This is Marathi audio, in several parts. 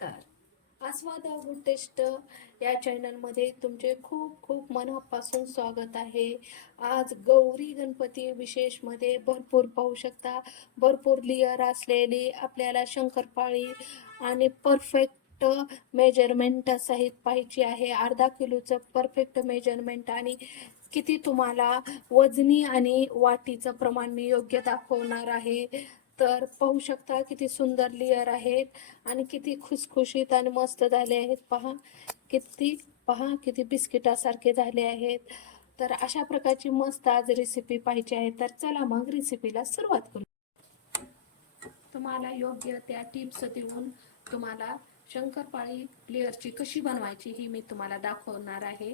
नमस्कार. आस्वादा गुड टेस्ट या चॅनलमध्ये तुमचे खूप खूप मनापासून स्वागत आहे. आज गौरी गणपती विशेषमध्ये भरपूर पाहू शकता. भरपूर लिअर असलेली आपल्याला शंकरपाळी आणि परफेक्ट मेजरमेंट सहित पाहिजे आहे. अर्धा किलोचं परफेक्ट मेजरमेंट आणि किती तुम्हाला वजनी आणि वाटीचं प्रमाण मी योग्य दाखवणार आहे. तर पाहू शकता किती सुंदर लेअर आहेत आणि किती खुसखुशीत आणि मस्त झाले आहेत. पहा किती पहा किती बिस्किटासारखे झाले आहेत. तर अशा प्रकारची मस्त आज रेसिपी पाहिजे आहे. तर चला मग रेसिपीला सुरुवात करू. तुम्हाला योग्य त्या टिप्स देऊन तुम्हाला शंकरपाळी लेअरची कशी बनवायची ही मी तुम्हाला दाखवणार आहे.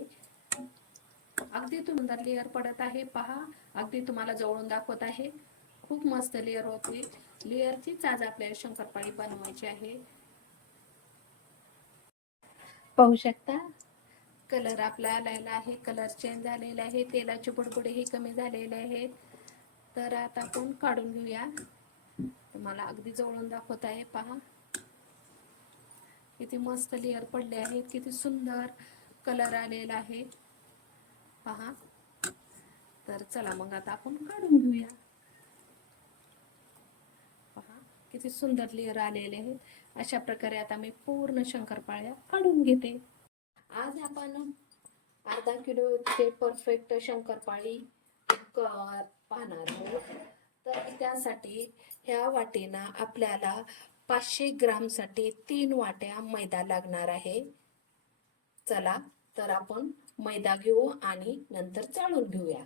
अगदी तुम्हाला लेअर पडत आहे. पहा अगदी तुम्हाला जवळून दाखवत आहे. खूप मस्त लेअर होते. लेअरचीच आज आपल्याला शंकरपाळी बनवायची आहे. पाहू शकता? कलर आपला आलेला आहे. कलर चेंज झालेला आहे. तेलाचे बुडबुडेही कमी झालेले आहेत. तर आता आपण काढून घेऊया. तुम्हाला अगदी जवळून दाखवत आहे. पहा. किती मस्त लेअर पडले आहेत. किती सुंदर कलर आलेला आहे. पहा. तर चला मग आता आपण काढून घेऊया पहा किती सुंदर लेअर आलेले आहेत. अशा प्रकारे आता मी पूर्ण शंकरपाळ्या काढून घेते. आज आपण अर्धा किलोचे परफेक्ट शंकरपाळी पाहणार आहोत. तर त्यासाठी ह्या वाटेना आपल्याला पाचशे ग्रामसाठी तीन वाट्या मैदा लागणार आहे. चला तर आपण मैदा घेऊ आणि नंतर चाळून घेऊया.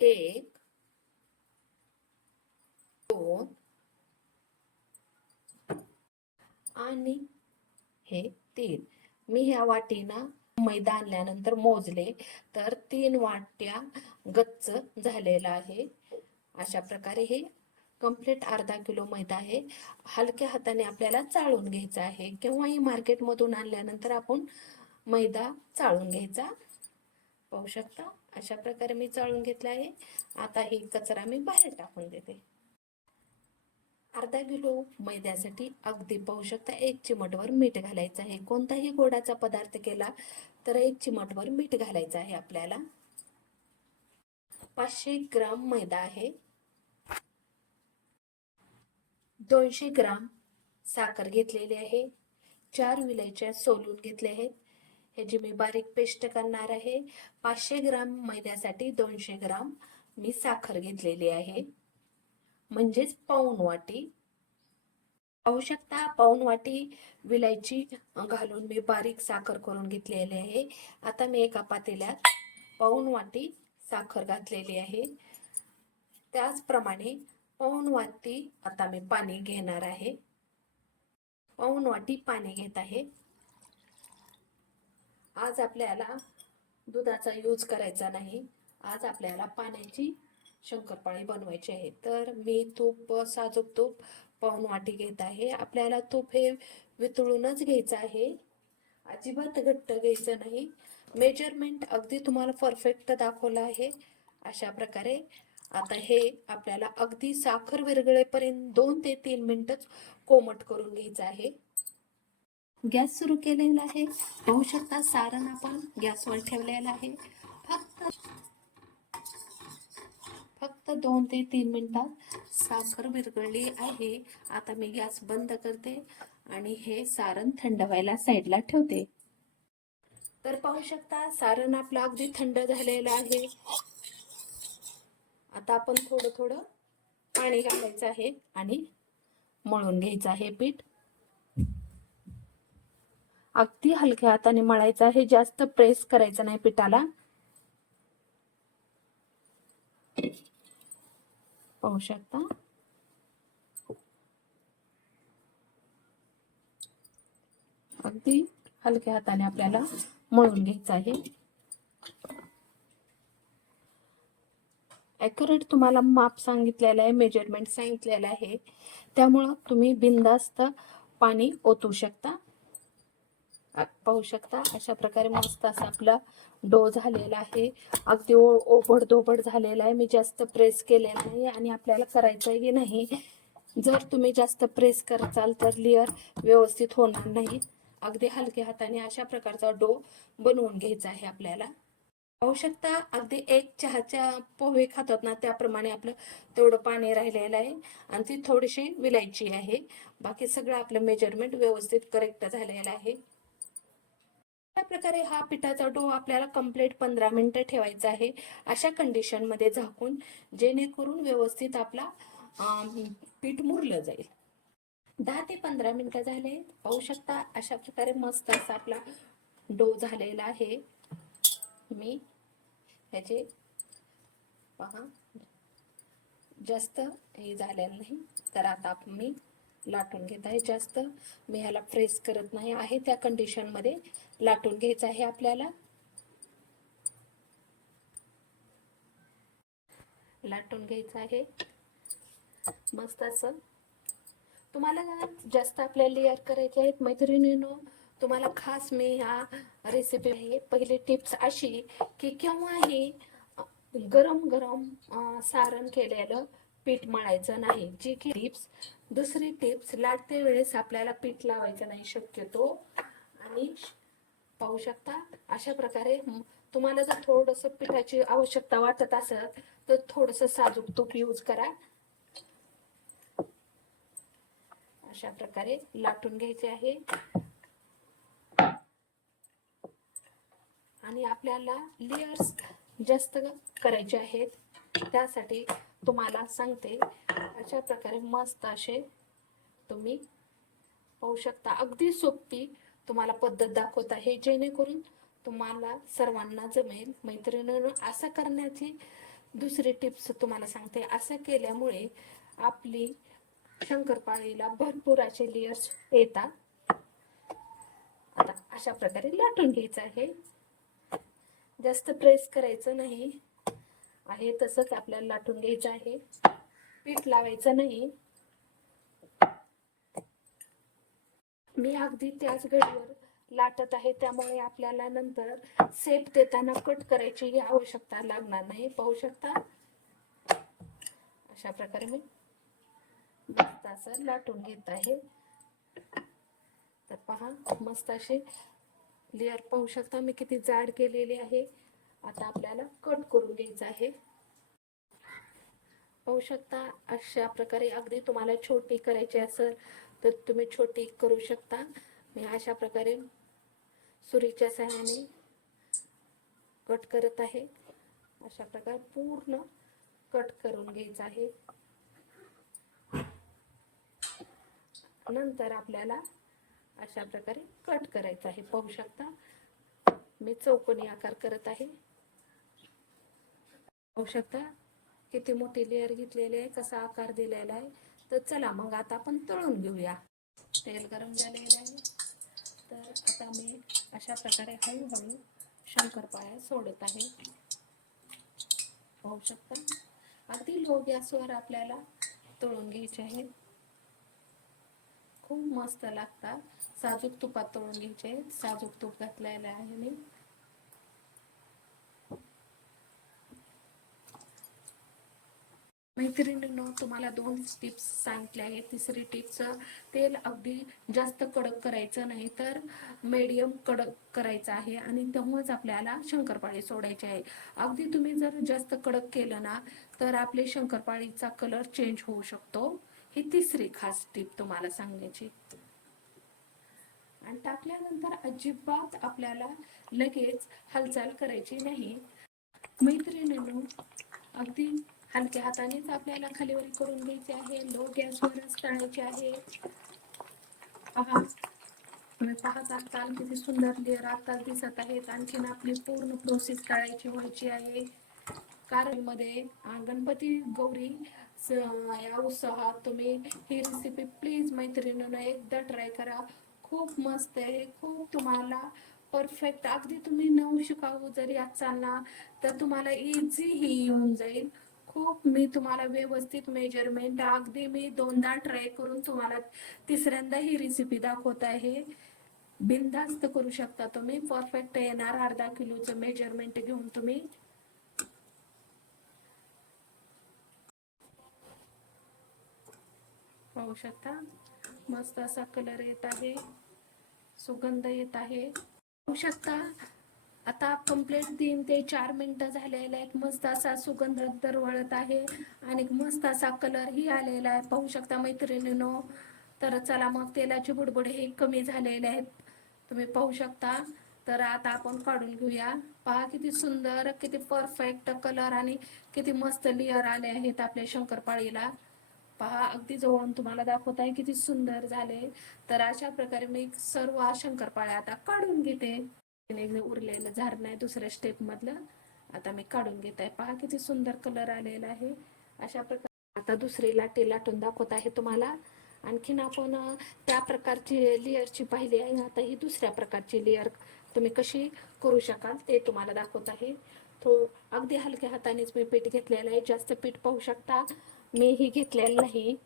एक दोन आणि हे तीन. मी ह्या वाटीनं मैदा आणल्यानंतर मोजले तर तीन वाट्या गच्च झालेला आहे. अशा प्रकारे हे कंप्लीट अर्धा किलो मैदा आहे. हलक्या हाताने आपल्याला चाळून घ्यायचा आहे. केव्हाही मार्केटमधून आणल्यानंतर आपण मैदा चाळून घ्यायचा पाहू शकता. अशा प्रकारे मी चाळून घेतला आहे. आता ही कचरा मी बाहेर टाकून देते. अर्धा किलो मैद्यासाठी अगदी पाहू शकता एक चिमटवर मीठ घालायचं आहे. कोणताही गोडाचा पदार्थ केला तर एक चिमटवर मीठ घालायचं आहे आपल्याला. पाचशे ग्राम मैदा आहे. दोनशे ग्राम साखर घेतलेली आहे. चार विलायच्या सोलून घेतले आहेत. ह्याची मी बारीक पेस्ट करणार आहे. पाचशे ग्राम मैद्यासाठी दोनशे ग्राम मी साखर घेतलेली आहे. म्हणजेच पाऊन वाटी पाहू शकता पाऊन वाटी विलायची घालून मी बारीक साखर करून घेतलेली आहे. आता मी एका पातेल्यात पाऊन वाटी साखर घातलेली आहे. त्याचप्रमाणे पाऊन वाटी आता मी पाणी घेणार आहे. पाऊन वाटी पाणी घेत आहे. आज आपल्याला दुधाचा यूज करायचा नाही. आज आपल्याला पाण्याची शंकरपाळी बनवायची आहे. तर मी तूप साजूक तूप पाऊन वाटी घेत आहे. आपल्याला तूप हे वितळूनच घ्यायचं आहे. अजिबात घट्ट घ्यायचं नाही. मेजरमेंट अगदी तुम्हाला परफेक्ट दाखवलं आहे. अशा प्रकारे आता हे आपल्याला अगदी साखर विरगळेपर्यंत दोन ते तीन मिनटच कोमट करून घ्यायचं आहे. गॅस सुरू केलेला आहे. पाहू शकता सारण आपण गॅसवर ठेवलेला आहे. फक्त फक्त दोन ते तीन मिनटात साखर विरघळली आहे. आता मी गॅस बंद करते आणि हे सारण थंड व्हायला साईडला ठेवते. तर पाहू शकता सारण आपलं अगदी थंड झालेलं आहे. आता आपण थोडं थोडं पाणी घालायचं आहे आणि मळून घ्यायचं आहे पीठ. अगदी हलक्या हाताने मळायचं आहे जास्त प्रेस करायचं नाही पिठाला. पाहू शकता. अगदी हलक्या हाताने आपल्याला मळून घ्यायचं आहे. ॲक्युरेट तुम्हाला माप सांगितलेलं आहे मेजरमेंट सांगितलेलं आहे. त्यामुळं तुम्ही बिंदास्त पाणी ओतू शकता. पाहू शकता अशा प्रकारे मस्त असा आपला डो झालेला आहे. अगदी ओ- ओबड दोबड झालेला आहे. मी जास्त प्रेस केलेला नाही आणि आपल्याला करायचंही नाही. जर तुम्ही जास्त प्रेस करचाल तर लेअर व्यवस्थित होणार नाही. अगदी हलक्या हाताने अशा प्रकारचा डो बनवून घ्यायचा आहे आपल्याला. पाहू शकता अगदी एक चहाच्या पोहे खातात ना त्याप्रमाणे आपलं तेवढं पाणी राहिलेलं आहे. आणि ती थोडीशी विलायची आहे. बाकी सगळं आपलं मेजरमेंट व्यवस्थित करेक्ट झालेलं आहे. अशा प्रकारे हा पिठाचा डो आपल्याला कंप्लीट पंधरा मिनटं ठेवायचा आहे. अशा कंडिशनमध्ये झाकून जेणेकरून व्यवस्थित आपला पीठ मुरलं जाईल. दहा ते पंधरा मिनटं झाले. पाहू शकता अशा प्रकारे मस्त असा आपला डो झालेला आहे. मी ह्याचे पहा जास्त हे झालेलं नाही. तर आता मी लाटून घेत आहे. जास्त मी ह्याला प्रेस करत नाही. आहे त्या कंडिशनमध्ये लाटून घ्यायचं आहे आपल्याला. लाटून घ्यायचं आहे. मस्त असं. तुम्हाला जास्त आपल्या लेअर करायचे आहेत मैत्रिणीनो तुम्हाला खास मी ह्या रेसिपी आहे पहिली टिप्स अशी की केव्हाही गरम गरम सारण केलेलं पीठ मळायचं नाही. जी की टिप्स दुसरी टिप्स लाटते वेळेस आपल्याला पीठ लावायचं नाही शक्यतो. आणि पाहू शकता अशा प्रकारे तुम्हाला जर थोडंसं पिठाची आवश्यकता वाटत असेल तर थोडंसं साजूक तूप यूज करा. अशा प्रकारे लाटून घ्यायचे आहे. आणि आपल्याला लेयर्स जास्त करायचे आहेत. त्यासाठी तुम्हाला सांगते अशा प्रकारे मस्त असे तुम्ही पाहू शकता. अगदी सोपी तुम्हाला पद्धत दाखवत आहे. जेणेकरून तुम्हाला सर्वांना जमेल मैत्रिणीनं. असं करण्याची दुसरी टिप्स तुम्हाला सांगते. असं केल्यामुळे आपली शंकरपाळीला भरपूर असे लेयर्स येतात. आता अशा प्रकारे लाटून घ्यायचं आहे. जास्त प्रेस करायचं नाही. आहे तसंच आपल्याला लाटून घ्यायचं आहे. पीठ लावायचं नाही. मी अगदी त्याच घडीवर लाटत आहे त्यामुळे आपल्याला नंतर सेप देताना कट करायची आवश्यकता लागणार नाही. पाहू शकता? अशा प्रकारे मी मस्त असं लाटून घेत आहे. तर पहा मस्त असे लेअर पाहू शकता मी किती जाड केलेली आहे. आता आपल्याला कट करून घ्यायचं आहे. पाहू शकता अशा प्रकारे अगदी तुम्हाला छोटी करायची असेल तर तुम्ही छोटी करू शकता. मी अशा प्रकारे सुरीच्या सहाय्याने कट करत आहे. अशा प्रकारे पूर्ण कट करून घ्यायचं आहे. नंतर आपल्याला अशा प्रकारे कट करायचं आहे. पाहू शकता मी चौकोनी आकार करत आहे. पाहू शकता? किती मोठी लेअर घेतलेली आहे कसा आकार दिलेला आहे? तर चला मग आता आपण तळून घेऊया. तेल गरम झालेलं आहे. तर आता मी अशा प्रकारे हळूहळू शंकरपाळ्या सोडत आहे. पाहू शकता? अगदी लो गॅसवर आपल्याला तळून घ्यायचे आहे. खूप मस्त लागतात. साजूक तुपात तळून घ्यायचे. साजूक तूप घातलेलं आहे मी. मैत्रिणींनो तुम्हाला दोन टिप्स सांगितले आहेत. तिसरी टिप्स तेल अगदी जास्त कडक करायचं नाही तर मीडियम कडक करायचं आहे आणि तेव्हाच आपल्याला शंकरपाळी सोडायची आहे. अगदी तुम्ही जर जास्त कडक केलं ना तर आपले शंकरपाळीचा कलर चेंज होऊ शकतो. ही तिसरी खास टीप तुम्हाला सांगण्याची आणि टाकल्यानंतर अजिबात आपल्याला लगेच हालचाल करायची नाही. मैत्रिणींनो अगदी हलक्या हातानेच आपल्याला खालीवर करून घ्यायचे आहे. लो गॅसवरच तळायचे आहे. पहा. तुम्ही पाहत आहात किती सुंदर लेअर आता दिसत आहेत. आणखीन आपली पूर्ण प्रोसेस टाळायची व्हायची आहे. कारण मध्ये गणपती गौरी या उत्सवात तुम्ही ही रेसिपी प्लीज मैत्रिणीनं एकदा ट्राय करा. खूप मस्त आहे. खूप तुम्हाला परफेक्ट अगदी तुम्ही नऊ शिकावू जरी आज चालना तर तुम्हाला इझी ही येऊन जाईल. खूप मी तुम्हाला व्यवस्थित मेजरमेंट अगदी मी दोनदा ट्राय करून तुम्हाला तिसऱ्यांदा ही रेसिपी दाखवत आहे. बिनधास्त करू शकता तुम्ही. परफेक्ट येणार अर्धा किलोचं मेजरमेंट घेऊन तुम्ही. पाहू शकता? मस्त असा कलर येत आहे. सुगंध येत आहे. पाहू शकता? आता कंप्लीट तीन ते चार मिनिटं झालेले आहेत. मस्त असा सुगंध दरवळत आहे. आणि मस्त असा कलरही आलेला आहे. पाहू शकता मैत्रिणीनो. तर चला मग तेलाची बुडबुड हे कमी झालेले आहेत. तुम्ही पाहू शकता. तर आता आपण काढून घेऊया. पहा किती सुंदर किती परफेक्ट कलर आणि किती मस्त लेअर आले आहेत आपल्या शंकरपाळीला. पहा अगदी जवळून तुम्हाला दाखवत आहे किती सुंदर झाले. तर अशा प्रकारे मी सर्व शंकरपाळ्या आता काढून घेते. उरलेलं झाड नाही दुसऱ्या स्टेप मधलं आता मी काढून घेत आहे पहा किती सुंदर कलर आलेला आहे. अशा प्रकारे आता दुसरी लाटी लाटून दाखवत आहे तुम्हाला. आणखीन आपण त्या प्रकारची लेअरची पाहिली आहे. आता ही दुसऱ्या प्रकारची लेअर तुम्ही कशी करू शकाल ते तुम्हाला दाखवत आहे. तो अगदी हलक्या हातानेच मी पीठ घेतलेलं आहे. जास्त पीठ पाहू शकता. मी ही घेतलेलं नाही.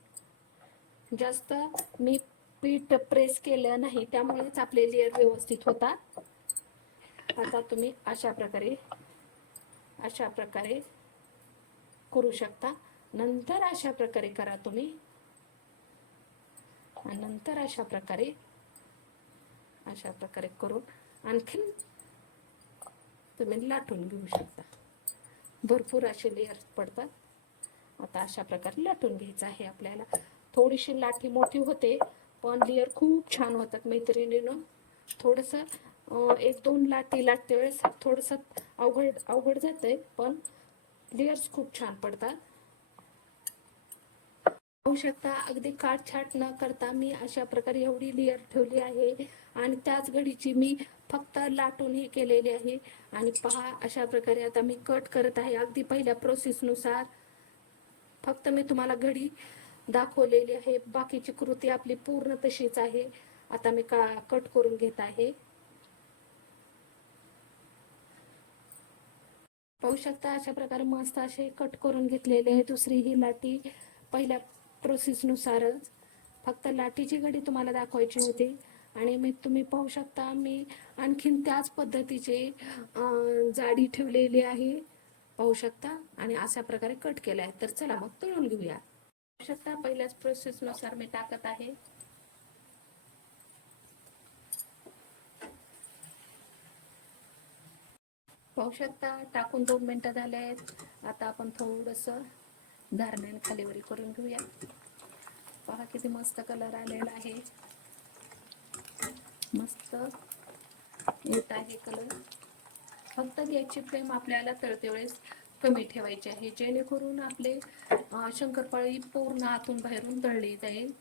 जास्त मी पीठ प्रेस केलं नाही. त्यामुळेच आपले लेअर व्यवस्थित होतात. आता तुम्ही अशा प्रकारे अशा प्रकारे करू शकता. नंतर अशा प्रकारे करा तुम्ही. नंतर अशा प्रकारे अशा प्रकारे करून आणखीन तुम्ही लाटून घेऊ शकता. भरपूर असे लेअर पडतात. आता अशा प्रकारे लाटून घ्यायचं आहे आपल्याला. थोडीशी लाठी मोठी होते पण लेअर खूप छान होतात मैत्रिणीनं. थोडंसं एक दोन लाटी लाटते वेळेस थोडंसं अवघड अवघड जातंय पण लेअर्स खूप छान पडतात. पाहू शकता अगदी काटछाट न करता मी अशा प्रकारे एवढी लेअर ठेवली आहे आणि त्याच घडीची मी फक्त लाटून हे केलेली आहे. आणि पहा अशा प्रकारे आता मी कट करत आहे. अगदी पहिल्या प्रोसेसनुसार फक्त मी तुम्हाला घडी दाखवलेली आहे. बाकीची कृती आपली पूर्ण तशीच आहे. आता मी का कट करून घेत आहे. पाहू शकता अशा प्रकारे मस्त असे कट करून घेतलेले आहे. दुसरी ही लाटी पहिल्या प्रोसेसनुसारच फक्त लाटीची घडी तुम्हाला दाखवायची होती. आणि मी तुम्ही पाहू शकता मी आणखीन त्याच पद्धतीचे जाडी ठेवलेली आहे. पाहू शकता आणि अशा प्रकारे कट केला आहे तर चला मग तळून घेऊया. पाहू शकता पहिल्याच प्रोसेसनुसार मी टाकत आहे. पाहू शकता. टाकून दोन मिनटं झाले आहेत आता आपण थोडंसं धारण्याने खालीवरी करून घेऊया. पहा किती मस्त कलर आलेला आहे. मस्त येत आहे कलर फक्त गॅसची फ्लेम आपल्याला तळते वेळेस कमी ठेवायची आहे. जेणेकरून आपले शंकरपाळी पूर्ण आतून बाहेरून तळली जाईल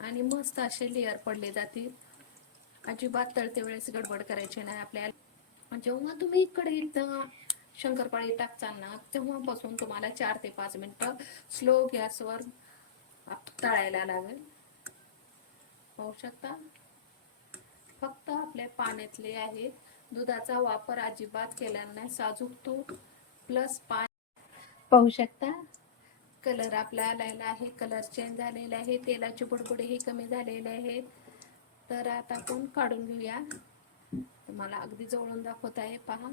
आणि मस्त असे लेअर पडले जातील. अजिबात तळते वेळेस गडबड करायची नाही आपल्याला. जेव्हा तुम्ही कढईत अं, शंकरपाळी टाकताना तेव्हापासून तुम्हाला चार ते पाच मिनिटं स्लो गॅसवर तळायला लागेल. पाहू शकता? फक्त आपले पाण्यातले आहे. दुधाचा वापर अजिबात केला नाही. साजूक तूप प्लस पाणी. पाहू शकता? कलर आपला आलेला आहे. कलर चेंज झालेला आहे. तेलाचे बुडबुडेही कमी झालेले आहेत. तर आता आपण काढून घेऊया. तुम्हाला अगदी जवळून दाखवत आहे पहा.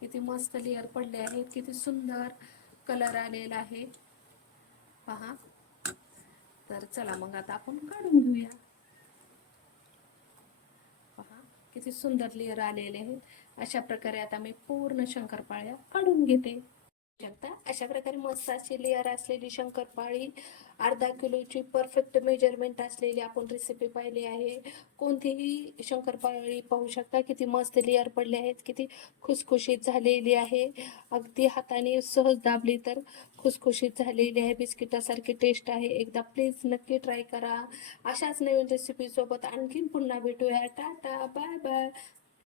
किती मस्त लेअर पडले आहेत किती सुंदर कलर आलेला आहे. पहा. तर चला मग आता आपण काढून घेऊया. पहा किती सुंदर लेअर आलेले आहेत. अशा प्रकारे आता मी पूर्ण शंकरपाळ्या काढून घेते. शकता. अशा प्रकारे मस्ताची लेअर असलेली शंकरपाळी अर्धा किलोची परफेक्ट मेजरमेंट असलेली आपण रेसिपी पाहिली आहे. कोणतीही शंकरपाळी पाहू शकता. किती मस्त लेअर पडले आहेत. किती खुसखुशीत झालेली आहे. अगदी हाताने सहज दाबली तर खुसखुशीत झालेली आहे. बिस्किटासारखी टेस्ट आहे. एकदा प्लीज नक्की ट्राय करा. अशाच नवीन रेसिपीसोबत आणखीन पुन्हा भेटूया. Tata bye bye